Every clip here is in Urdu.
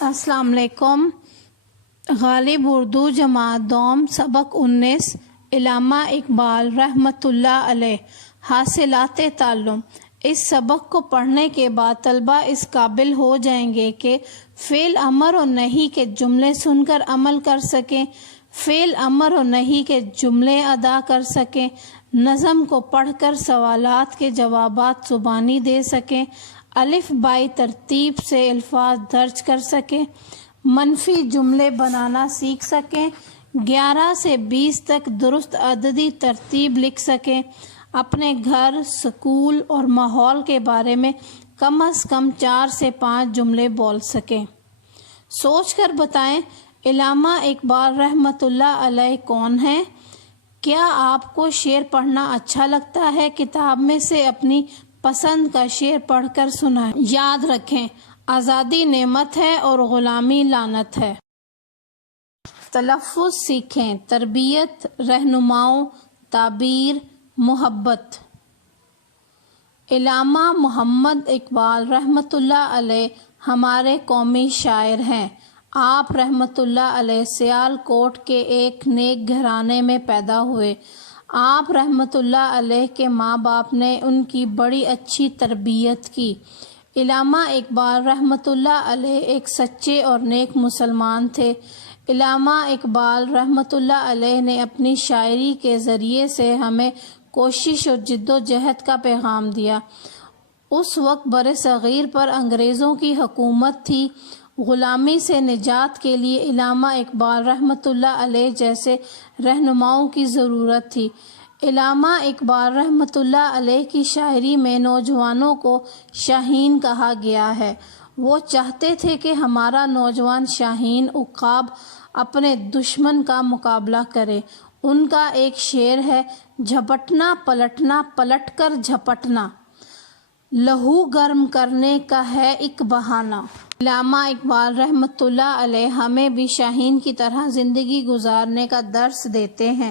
السلام علیکم۔ غالب اردو جماعت دوم سبق 19 علامہ اقبال رحمۃ اللہ علیہ حاصلات تعلم۔ اس سبق کو پڑھنے کے بعد طلبہ اس قابل ہو جائیں گے کہ فعل امر و نہی کے جملے سن کر عمل کر سکیں، فعل امر و نہی کے جملے ادا کر سکیں، نظم کو پڑھ کر سوالات کے جوابات زبانی دے سکیں، الف بائی ترتیب سے الفاظ درج کر سکیں، منفی جملے بنانا سیکھ سکیں، 11 سے 20 تک درست عددی ترتیب لکھ سکیں، اپنے گھر، سکول اور ماحول کے بارے میں کم از کم 4 سے 5 جملے بول سکیں۔ سوچ کر بتائیں علامہ اقبال رحمۃ اللہ علیہ کون ہیں؟ کیا آپ کو شعر پڑھنا اچھا لگتا ہے؟ کتاب میں سے اپنی پسند کا شعر پڑھ کر سنائیں۔ یاد رکھیں، آزادی نعمت ہے اور غلامی لعنت ہے۔ تلفظ سیکھیں۔ تربیت، رہنماؤں، تعبیر، محبت۔ علامہ محمد اقبال رحمۃ اللہ علیہ ہمارے قومی شاعر ہیں۔ آپ رحمۃ اللہ علیہ سیال کوٹ کے ایک نیک گھرانے میں پیدا ہوئے۔ آپ رحمۃ اللہ علیہ کے ماں باپ نے ان کی بڑی اچھی تربیت کی۔ علامہ اقبال رحمۃ اللہ علیہ ایک سچے اور نیک مسلمان تھے۔ علامہ اقبال رحمۃ اللہ علیہ نے اپنی شاعری کے ذریعے سے ہمیں کوشش اور جد و جہد کا پیغام دیا۔ اس وقت برصغیر پر انگریزوں کی حکومت تھی۔ غلامی سے نجات کے لیے علامہ اقبال رحمۃ اللہ علیہ جیسے رہنماؤں کی ضرورت تھی۔ علامہ اقبال رحمۃ اللہ علیہ کی شاعری میں نوجوانوں کو شاہین کہا گیا ہے۔ وہ چاہتے تھے کہ ہمارا نوجوان شاہین عقاب اپنے دشمن کا مقابلہ کرے۔ ان کا ایک شعر ہے: جھپٹنا پلٹنا پلٹ کر جھپٹنا، لہو گرم کرنے کا ہے ایک بہانہ۔ علامہ اقبال رحمۃ اللہ علیہ ہمیں بھی شاہین کی طرح زندگی گزارنے کا درس دیتے ہیں۔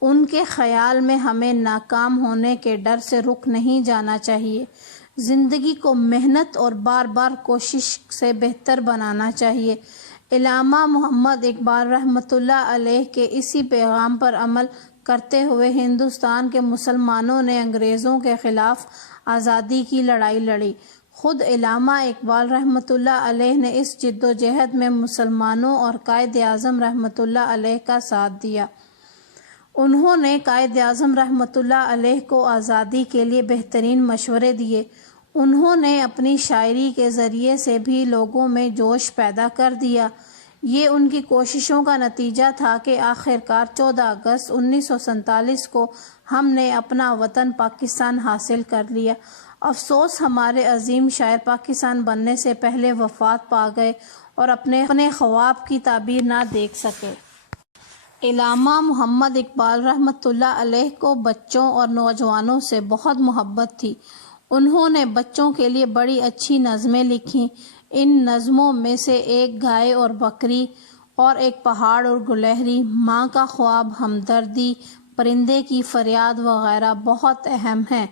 ان کے خیال میں ہمیں ناکام ہونے کے ڈر سے رک نہیں جانا چاہیے، زندگی کو محنت اور بار بار کوشش سے بہتر بنانا چاہیے۔ علامہ محمد اقبال رحمۃ اللہ علیہ کے اسی پیغام پر عمل کرتے ہوئے ہندوستان کے مسلمانوں نے انگریزوں کے خلاف آزادی کی لڑائی لڑی۔ خود علامہ اقبال رحمۃ اللہ علیہ نے اس جد و جہد میں مسلمانوں اور قائد اعظم رحمۃ اللہ علیہ کا ساتھ دیا۔ انہوں نے قائد اعظم رحمۃ اللہ علیہ کو آزادی کے لیے بہترین مشورے دیے۔ انہوں نے اپنی شاعری کے ذریعے سے بھی لوگوں میں جوش پیدا کر دیا۔ یہ ان کی کوششوں کا نتیجہ تھا کہ آخرکار 14 اگست 1947 کو ہم نے اپنا وطن پاکستان حاصل کر لیا۔ افسوس ہمارے عظیم شاعر پاکستان بننے سے پہلے وفات پا گئے اور اپنے خواب کی تعبیر نہ دیکھ سکے۔ علامہ محمد اقبال رحمۃ اللہ علیہ کو بچوں اور نوجوانوں سے بہت محبت تھی۔ انہوں نے بچوں کے لیے بڑی اچھی نظمیں لکھیں۔ ان نظموں میں سے ایک گائے اور بکری اور ایک پہاڑ اور گلہری، ماں کا خواب، ہمدردی، پرندے کی فریاد وغیرہ بہت اہم ہیں۔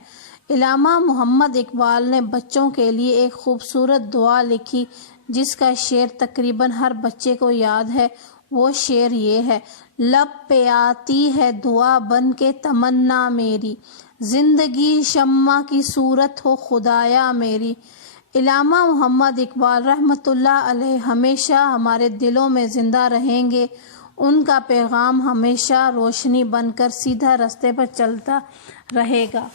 علامہ محمد اقبال نے بچوں کے لیے ایک خوبصورت دعا لکھی جس کا شعر تقریباً ہر بچے کو یاد ہے۔ وہ شعر یہ ہے: لب پہ آتی ہے دعا بن کے تمنا میری، زندگی شمع کی صورت ہو خدایا میری۔ علامہ محمد اقبال رحمۃ اللہ علیہ ہمیشہ ہمارے دلوں میں زندہ رہیں گے۔ ان کا پیغام ہمیشہ روشنی بن کر سیدھا راستے پر چلتا رہے گا۔